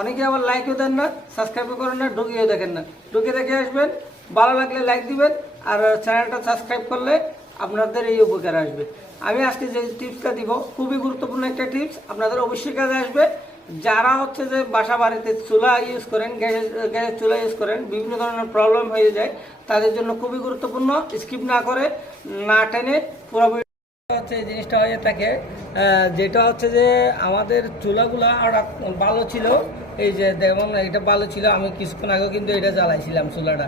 অনেকে আবার লাইকও দেন না সাবস্ক্রাইবও করেন না, ঢুকিয়েও দেখেন না। ঢুকে দেখে আসবেন, ভালো লাগলে লাইক দিবেন, আর চ্যানেলটা সাবস্ক্রাইব করলে আপনাদের এই উপকার আসবে। আমি আজকে যে টিপসটা দিব, খুবই গুরুত্বপূর্ণ একটা টিপস আপনাদের অবশ্যই কাজে আসবে। যারা হচ্ছে যে বাসা বাড়িতে চুলা ইউজ করেন গ্যাসের গ্যাসের চুলা ইউজ করেন, বিভিন্ন ধরনের প্রবলেম হয়ে যায়, তাদের জন্য খুবই গুরুত্বপূর্ণ। স্কিপ না করে, না টেনে পুরো হচ্ছে জিনিসটা হয়ে থাকে। যেটা হচ্ছে যে আমাদের চুলাগুলা আর ভালো ছিল। এই যে যেমন এটা ভালো ছিল। আমি কিছুক্ষণ আগেও কিন্তু এটা জ্বালাইছিলাম চুলাটা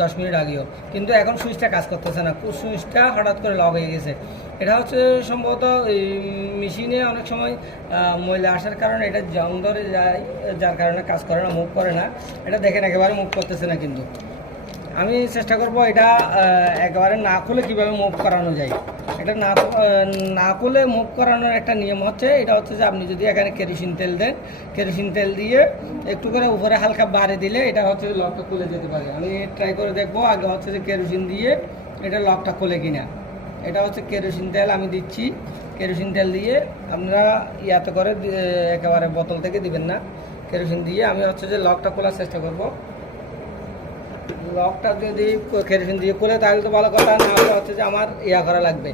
দশ মিনিট আগেও। কিন্তু এখন সুইচটা কাজ করতেছে না। সুইচটা হঠাৎ করে লগ হয়ে গেছে। এটা হচ্ছে সম্ভবত এই মেশিনে অনেক সময় ময়লা আসার কারণে এটা জং ধরে যায়, যার কারণে কাজ করে না, মুভ করে না। এটা দেখেন, একেবারে মুভ করতেছে না কিন্তু। আমি চেষ্টা করব এটা একেবারে না খুলে কীভাবে মুভ করানো যায়। এটা না না খুলে মুখ করানোর একটা নিয়ম হচ্ছে, এটা হচ্ছে যে আপনি যদি এখানে কেরোসিন তেল দেন, কেরোসিন তেল দিয়ে একটু করে উপরে হালকা বাড়ি দিলে এটা হচ্ছে যে লকটা খুলে যেতে পারে। আমি ট্রাই করে দেখব, আগে হচ্ছে যে কেরোসিন দিয়ে এটা লকটা খুলে কিনা। এটা হচ্ছে কেরোসিন তেল আমি দিচ্ছি। কেরোসিন তেল দিয়ে আপনারা ইয়াতে করে একেবারে বোতল থেকে দিবেন না। কেরোসিন দিয়ে আমি হচ্ছে যে লকটা খোলার চেষ্টা করব। লকটা যদি কেরোসিন দিয়ে খুলে, তাহলে তো ভালো কথা, না হলে হচ্ছে যে আমার ইয়া করা লাগবে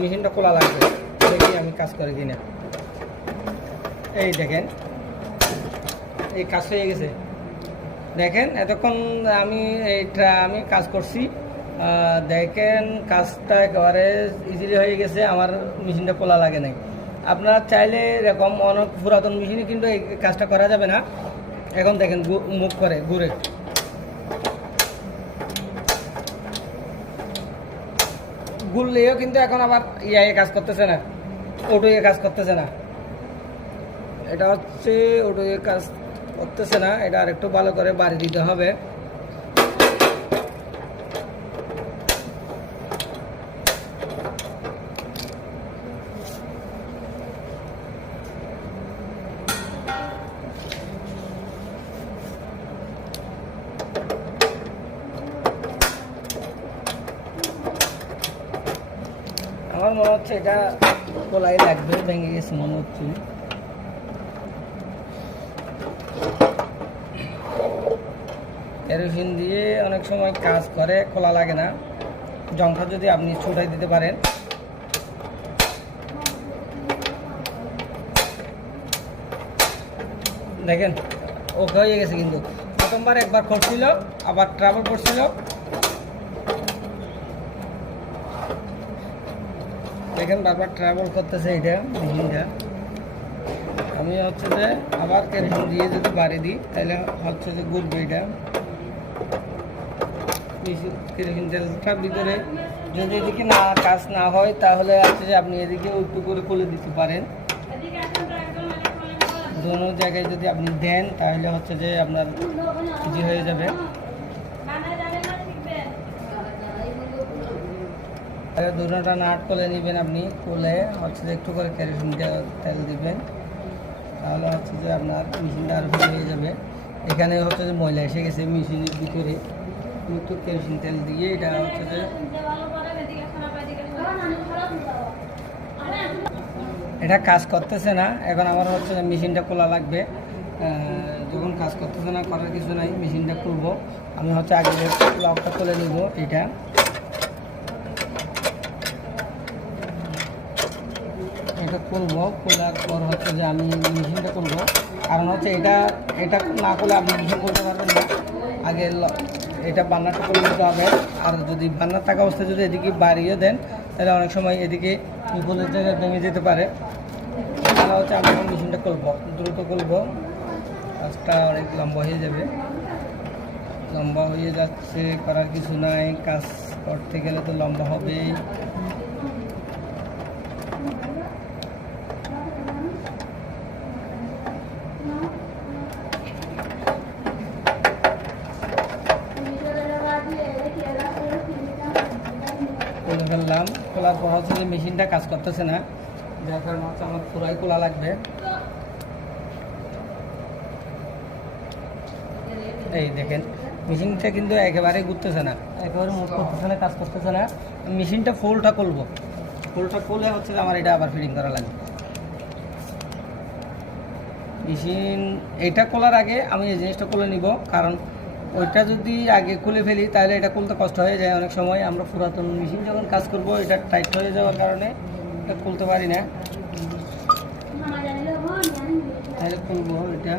মেশিনটা খোলা লাগবে, দেখি আমি কাজ করে কিনা। এই দেখেন, এই কাজ হয়ে গেছে। দেখেন, এতক্ষণ আমি এইটা আমি কাজ করছি দেখেন কাজটা একেবারে ইজিলি হয়ে গেছে, আমার মেশিনটা খোলা লাগে নাই। আপনারা চাইলে এরকম অনেক পুরাতন মেশিনে কিন্তু এই কাজটা করা যাবে না। এখন দেখেন মুখ করে, ঘুরে। গুললেও কিন্তু এখন আবার ইয়াই কাজ করতেছে না, অটোয়ে কাজ করতেছে না। এটা হচ্ছে অটোয়ে কাজ করতেছে না, এটা আর একটু ভালো করে বাড়ি দিতে হবে। মনে হচ্ছে এটা কোলাই লাগবে, ভেঙে গেছে মনে হচ্ছে। কেরোসিন দিয়ে অনেক সময় কাজ করে, খোলা লাগে না। জংটা যদি আপনি ছুটাই দিতে পারেন। দেখেন ওকে হয়ে গেছে কিন্তু। প্রথমবার একবার করছিল, আবার ট্রাভেল করছিল। দেখেন বারবার ট্রাভেল করতেছে এটা মেশিনটা আমি হচ্ছে যে আবার কেরোসিন দিয়ে যদি বাড়ি দিই, তাহলে হচ্ছে যে ঘুরবে এটা তেলটার ভিতরে যদি এদিকে না, কাজ না হয়, তাহলে হচ্ছে যে আপনি এদিকে একটু করে খুলে দিতে পারেন। দোনো জায়গায় যদি আপনি দেন, তাহলে হচ্ছে যে আপনার ইজি হয়ে যাবে আগে দুটোটা নাট খুলে নেবেন আপনি, কোলে হচ্ছে যে একটু করে কেরোসিন তেল- দিবেন। তাহলে হচ্ছে যে আপনার মেশিনটা আরও হয়ে যাবে। এখানে হচ্ছে যে ময়লা এসে গেছে মেশিনের ভিতরে। একটু কেরোসিন তেল দিয়ে এটা হচ্ছে যে এটা কাজ করতেছে না। এখন আমার হচ্ছে যে মেশিনটা খোলা লাগবে। যখন কাজ করতেছে না, করার কিছু নাই, মেশিনটা খুলবো। আমি হচ্ছে আগে লকটা খুলে নিব, এটা। খোলার পর হচ্ছে যে আমি মেশিনটা খুলবো কারণ হচ্ছে এটা এটা না করলে আপনি মেশিন করতে পারবেন না। আগে এটা বান্নারটা করে নিতে হবে। আর যদি বান্নার থাকা অবস্থায় যদি এদিকে বাড়িয়ে দেন, তাহলে অনেক সময় এদিকে ফুলের জায়গায় ভেঙে যেতে পারে। তাহলে হচ্ছে আমি মেশিনটা খুলবো দ্রুত খুলবো কাজটা অনেক লম্বা হয়ে যাবে। লম্বা হয়ে যাচ্ছে, করার কিছু নাই। কাজ করতে গেলে তো লম্বা হবেই খুলে ফেললাম খোলার পর হচ্ছে যে মেশিনটা কাজ করতেছে না। যার কারণে হচ্ছে আমার পুরাই খোলা লাগবে। এই দেখেন, মেশিনটা কিন্তু একেবারে ঘুরতেছে না। একেবারে মুভ করতেছে না, কাজ করতেছে না। মেশিনটা ফুলটা খুলবো। ফুলটা খুলে হচ্ছে আমার এটা আবার ফিটিং করা লাগবে। মেশিন, এটা খোলার আগে আমি এই জিনিসটা খুলে নিব, কারণ ওইটা যদি আগে খুলে ফেলি, তাহলে এটা খুলতে কষ্ট হয়ে যায় অনেক সময়। আমরা পুরাতন মেশিন যখন কাজ করব, এটা টাইট হয়ে যাওয়ার কারণে এটা খুলতে পারি না। তাহলে খুলবো এটা।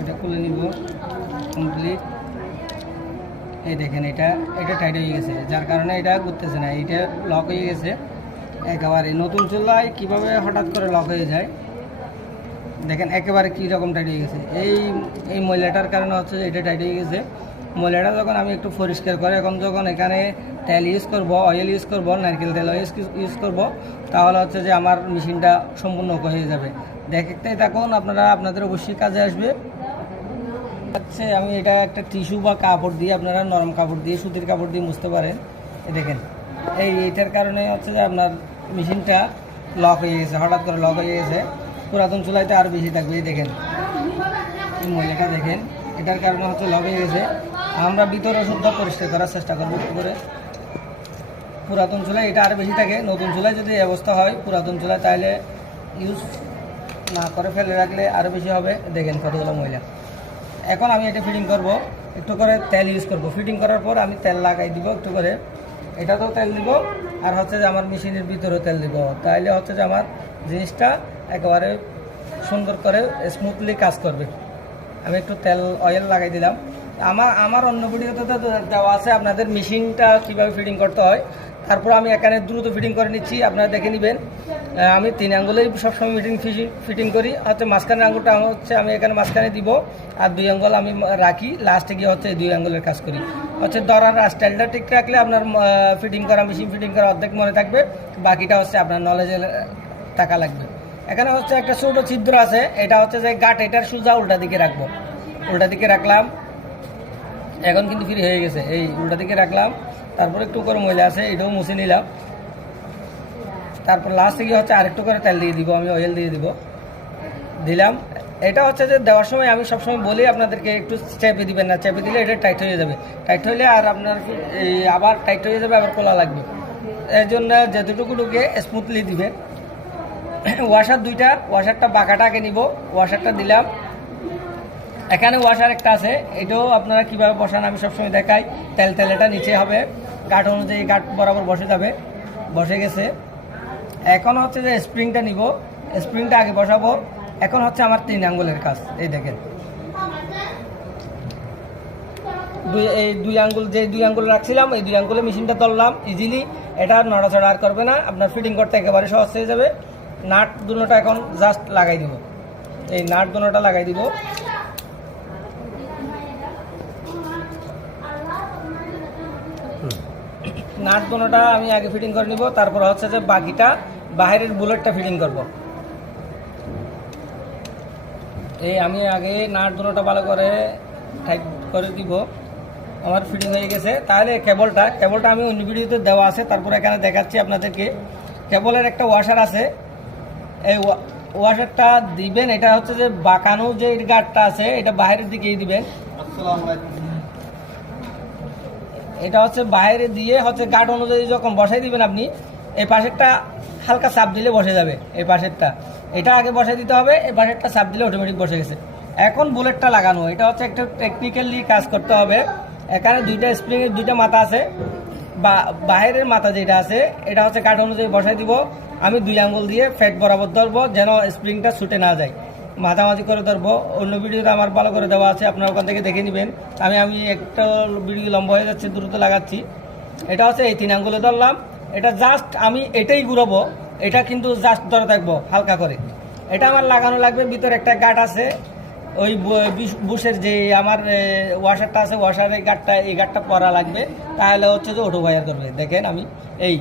এটা খুলে নিব কমপ্লিট এই দেখেন, এটা এটা টাইট হয়ে গেছে। যার কারণে এটা ঘুরতেছে না এটা লক হয়ে গেছে। একেবারে নতুন চুলায় কীভাবে হঠাৎ করে লক হয়ে যায়? দেখেন, একেবারে কী রকম টাইট হয়ে গেছে। এই এই ময়লাটার কারণে হচ্ছে যে এটা টাইট হয়ে গেছে। ময়লাটা যখন আমি একটু পরিষ্কার করে, এখন যখন এখানে তেল ইউজ করব অয়েল ইউজ করব, নারকেল তেল ইউজ করব, তাহলে হচ্ছে যে আমার মেশিনটা সম্পূর্ণ হয়ে যাবে। দেখতেই থাকুন, আপনারা, আপনাদের অবশ্যই কাজে আসবে। হচ্ছে, আমি এটা একটা টিস্যু বা কাপড় দিয়ে আপনারা নরম কাপড় দিয়ে, সুতির কাপড় দিয়ে মুছতে পারেন। দেখেন, এই এইটার কারণে হচ্ছে যে আপনার মেশিনটা লক হয়ে গেছে, হঠাৎ করে লক হয়ে গেছে। পুরাতন চুলাইতে আরও বেশি থাকবে, এই দেখেন। মহিলাটা দেখেন, এটার কারণে হচ্ছে লক হয়ে গেছে। আমরা ভিতরে শুদ্ধ পরিষ্কার করার চেষ্টা করব করে। পুরাতন চুলায় এটা আরও বেশি থাকে, নতুন চুলায় যদি অবস্থা হয়, পুরাতন চুলায় তাহলে ইউজ না করে ফেলে রাখলে আরও বেশি হবে। দেখেন কতগুলো মহিলা এখন আমি এটা ফিটিং করব। একটু করে তেল ইউজ করব। ফিটিং করার পর আমি তেল লাগাই দিব একটু করে। এটাতেও তেল দিব। আর হচ্ছে যে আমার মেশিনের ভিতরেও তেল দিব। তাইলে হচ্ছে যে আমার জিনিসটা একেবারে সুন্দর করে স্মুথলি কাজ করবে। আমি একটু তেল অয়েল লাগাই দিলাম। আমার আমার অন্য ভিডিওতে তো দেওয়া আছে, আপনাদের মেশিনটা কীভাবে ফিটিং করতে হয়। তারপর আমি এখানে দ্রুত ফিটিং করে নিচ্ছি, আপনারা দেখে নেবেন। আমি তিন আঙ্গুলেই সবসময় ফিটিং ফিটিং করি। হচ্ছে মাঝখানের আঙ্গুলটা আমার হচ্ছে আমি এখানে মাঝখানে দিব, আর দুই আঙ্গুল আমি রাখি। লাস্টে গিয়ে হচ্ছে দুই আঙ্গুলের কাজ করি। হচ্ছে ধরার স্টাইলটা ঠিক রাখলে আপনার ফিটিং করা মেশিন ফিটিং করা অর্ধেক মনে থাকবে। বাকিটা হচ্ছে আপনার নলেজে টাকা লাগবে। এখানে হচ্ছে একটা ছোট ছিদ্র আছে। এটা হচ্ছে যে গাট, এটার সোজা উল্টা দিকে রাখব। উল্টা দিকে রাখলাম। এখন কিন্তু ফ্রি হয়ে গেছে। এই উল্টা দিকে রাখলাম। তারপর একটু করে ময়লা আছে, এটাও মুছে নিলাম। তারপর লাস্টে গিয়ে হচ্ছে, আরেকটু করে তেল দিয়ে দিব, আমি অয়েল দিয়ে দিব। দিলাম। এটা হচ্ছে যে দেওয়ার সময় আমি সবসময় বলি আপনাদেরকে, একটু চেপে দিবেন না, চেপে দিলে এটা টাইট হয়ে যাবে। টাইট হলে আর আপনার এই আবার টাইট হয়ে যাবে, আবার খোলা লাগবে। এই জন্য যতটুকু ঢুকে স্মুথলি দিবেন। ওয়াশার দুইটা ওয়াশারটা বাঁকাটা আগে নিব ওয়াশারটা দিলাম। এখানে ওয়াশার একটা আছে। এটাও আপনারা কীভাবে বসান আমি সবসময় দেখাই। তেল তেল এটা নিচে হবে। গাঠ অনুযায়ী গাঠ বরাবর বসে যাবে। বসে গেছে। এখন হচ্ছে যে স্প্রিংটা নিব। স্প্রিংটা আগে বসাবো। এখন হচ্ছে আমার তিন আঙ্গুলের কাজ। এই দেখেন। দুই এই দুই আঙ্গুল যে দুই আঙ্গুল রাখছিলাম, এই দুই আঙ্গুলে মেশিনটা ধরলাম ইজিলি এটা নড়াচড়া আর করবে না। আপনার ফিটিং করতে একেবারে সহজ হয়ে যাবে। নাট দুটোটা এখন জাস্ট লাগাই দিব। এই নাট দুটোটা লাগাই দিব। নাট দোনোটা আমি আগে ফিটিং করে নিব, তারপর হচ্ছে যে বাকিটা বাইরের বুলেটটা ফিটিং করব। এই আমি আগে নাট দোনোটা ভালো করে টাইট করে দিব। আমার ফিটিং হয়ে গেছে। তাহলে কেবলটা কেবলটা আমি অন্য ভিডিওতে দেওয়া আছে, তারপর এখানে দেখাচ্ছি আপনাদেরকে। কেবলের একটা ওয়াশার আছে। এই ওয়াশারটা দিবেন, এটা হচ্ছে যে বাঁকানো যে গার্ডটা আছে, এটা বাইরের দিকেই দিবেন। এটা হচ্ছে বাইরে দিয়ে হচ্ছে গার্ড অনুযায়ী যখন বসাই দিবেন আপনি, এই পাশেরটা হালকা চাপ দিলে বসে যাবে, এই পাশেরটা। এটা আগে বসাই দিতে হবে, এই পাশেরটা চাপ দিলে অটোমেটিক বসে গেছে। এখন বুলেটটা লাগানো, এটা হচ্ছে একটা টেকনিক্যালি কাজ করতে হবে। এখানে দুইটা স্প্রিংয়ের দুইটা মাথা আছে, বা বাইরের মাথা যেটা আছে, এটা হচ্ছে কাঠ অনুযায়ী বসাই দিব। আমি দুই আঙ্গুল দিয়ে ফ্যাট বরাবর ধরবো, যেন স্প্রিংটা ছুটে না যায়। মাঝামাঝি করে ধরবো, অন্য ভিডিওতে আমার ভালো করে দেওয়া আছে, আপনারা ওখান থেকে দেখে নেবেন। আমি আমি একটা ভিডিও লম্বা হয়ে যাচ্ছে, দ্রুত লাগাচ্ছি। এটা হচ্ছে এই তিন আঙ্গুলে ধরলাম। এটা জাস্ট আমি এটাই ঘুরবো, এটা কিন্তু জাস্ট ধরে থাকব, হালকা করে। এটা আমার লাগানো লাগবে, ভিতরে একটা গাট আছে। ওই বুশের যে আমার ওয়াশারটা আছে ওয়াশারের গাটটা, এই গাটটা পরা লাগবে। তাহলে হচ্ছে যে অটো ভাইয়ার করবে দেখেন আমি, এই,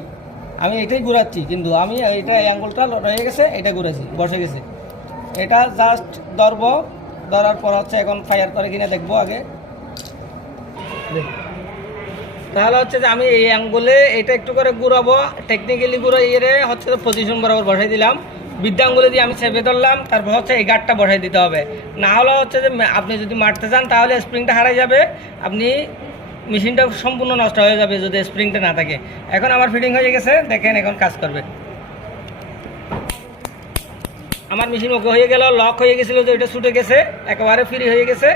আমি এটাই ঘুরাচ্ছি, কিন্তু আমি, এটা এই আঙ্গুলটা রয়ে গেছে, এটা ঘুরেছি, বসে গেছে। এটা জাস্ট ধরবো, ধরার পর হচ্ছে এখন ফায়ার করে কিনে দেখব আগে। তাহলে হচ্ছে যে আমি এই আঙ্গুলে এটা একটু করে ঘুরাবো টেকনিক্যালি ঘুরে ইয়ে হচ্ছে পজিশন বরাবর বসাই দিলাম। বিদ্যা আঙ্গুলে দিয়ে আমি চেপে ধরলাম, তারপর হচ্ছে এই গাঠটা বসাই দিতে হবে। না হলে হচ্ছে যে আপনি যদি মারতে চান, তাহলে স্প্রিংটা হারাই যাবে। আপনি মেশিনটা সম্পূর্ণ নষ্ট হয়ে যাবে যদি স্প্রিংটা না থাকে। এখন আমার ফিটিং হয়ে গেছে, দেখেন এখন কাজ করবে। আমার মেশিন ওকে হয়ে গেল লক হয়ে গেছিল যে ওইটা ছুটে গেছে, একেবারে ফ্রি হয়ে গেছে।